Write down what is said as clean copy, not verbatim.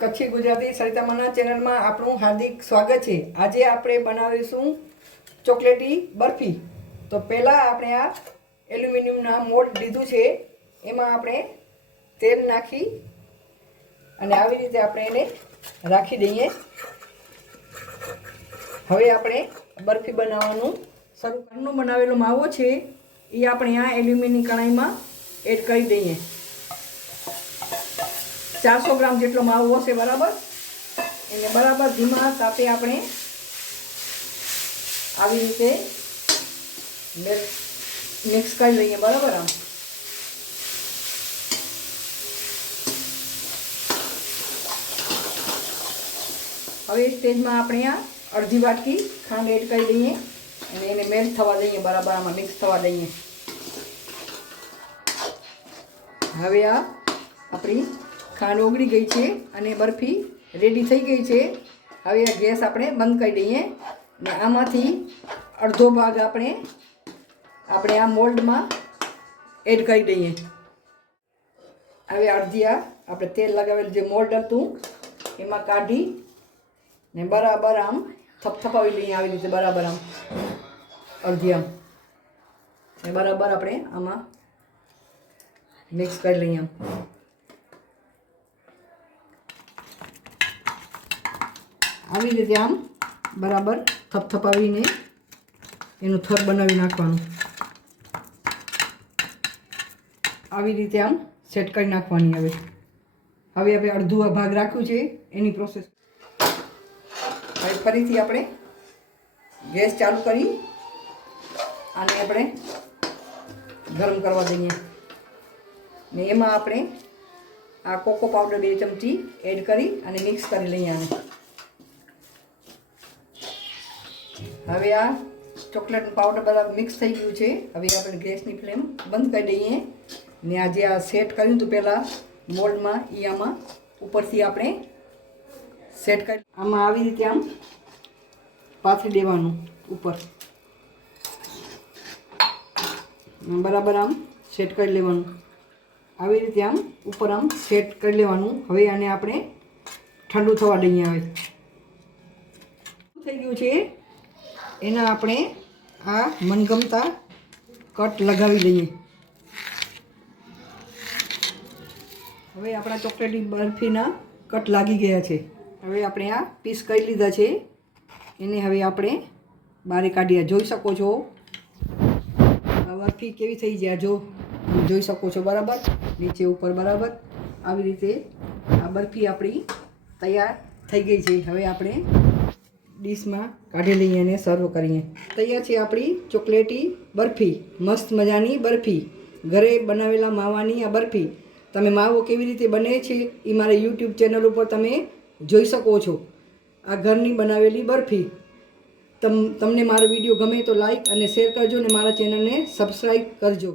કચ્છી ગુજરાતી સરિતામાના ચેનલમાં આપણું હાર્દિક સ્વાગત છે। આજે આપણે બનાવીશું ચોકલેટી બરફી। તો પહેલાં આપણે આ એલ્યુમિનિયમના મોલ્ડ લીધું છે, એમાં આપણે તેલ નાખી અને આવી રીતે આપણે એને રાખી દઈએ। હવે આપણે બરફી બનાવવાનું શરૂ। ઘરનો બનાવેલો માવો છે એ આપણે આ એલ્યુમિનિયમ કઢાઈમાં એડ કરી દઈએ। 400 ગ્રામ જેટલો માવો હશે બરાબર। એને બરાબર ધીમા તાપે આપણે આવી રીતે મિક્સ કરી લઈએ બરાબર। આમ હવે સ્ટેજમાં આપણે આ અડધી વાટકી ખાંડ એડ કરી દઈએ અને એને મેલ્ટ થવા દઈએ બરાબર, આમાં મિક્સ થવા દઈએ। હવે આ આપણી ખાંડ ઓગળી ગઈ છે અને બરફી રેડી થઈ ગઈ છે। હવે આ ગેસ આપણે બંધ કરી દઈએ ને આમાંથી અડધો ભાગ આપણે આ મોલ્ડમાં એડ કરી દઈએ। હવે અડધી આ આપણે તેલ લગાવેલું જે મોલ્ડ હતું એમાં કાઢી ને બરાબર આમ થપથપાવી લઈએ આવી રીતે બરાબર, આમ અડધી આમ ને બરાબર આપણે આમાં મિક્સ કરી લઈએ। આવી રીતે આમ બરાબર થપથપાવીને એનું થર બનાવી નાખવાનું। આવી રીતે આમ સેટ કરી નાખવાની। હવે આપણે અડધું આ ભાગ રાખ્યું છે એની પ્રોસેસ। હવે ફરીથી આપણે ગેસ ચાલુ કરી આને આપણે ગરમ કરવા દઈએ ને એમાં આપણે આ કોકો પાવડર 2 ચમચી એડ કરી અને મિક્સ કરી લઈએ આને। હવે આ ચોકલેટ પાવડર બરાબર મિક્સ થઈ ગયું છે। હવે આપણે ગેસની ફ્લેમ બંધ કરી દઈએ ને આ જે આ સેટ કર્યું હતું પહેલાં મોલ્ડમાં એ આમાં ઉપરથી આપણે સેટ કરી આમાં આવી રીતે આમ પાથરી દેવાનું ઉપર બરાબર, આમ સેટ કરી લેવાનું। આવી રીતે આમ ઉપર આમ સેટ કરી લેવાનું। હવે આને આપણે ઠંડુ થવા દઈએ। હવે થઈ ગયું છે એના આપણે આ મનગમતા કટ લગાવી લઈએ। હવે આપણા ચોકલેટી બરફીના કટ લાગી ગયા છે। હવે આપણે આ પીસ કરી લીધા છે એને હવે આપણે બહાર કાઢીએ। જોઈ શકો છો આ બરફી કેવી થઈ જાય, જો જોઈ શકો છો બરાબર, નીચે ઉપર બરાબર આવી રીતે આ બરફી આપણી તૈયાર થઈ ગઈ છે। હવે આપણે ડીશમાં કાઢી લઈએ અને સર્વ કરીએ। તૈયાર છે આપણી ચોકલેટી બરફી, મસ્ત મજાની બરફી, ઘરે બનાવેલા માવાની આ બરફી। તમે માવો કેવી રીતે બને છે એ મારા યુટ્યુબ ચેનલ ઉપર તમે જોઈ શકો છો। આ ઘરની બનાવેલી બરફી। તમને મારો વિડીયો ગમે તો લાઈક અને શેર કરજો અને મારા ચેનલને સબસ્ક્રાઈબ કરજો।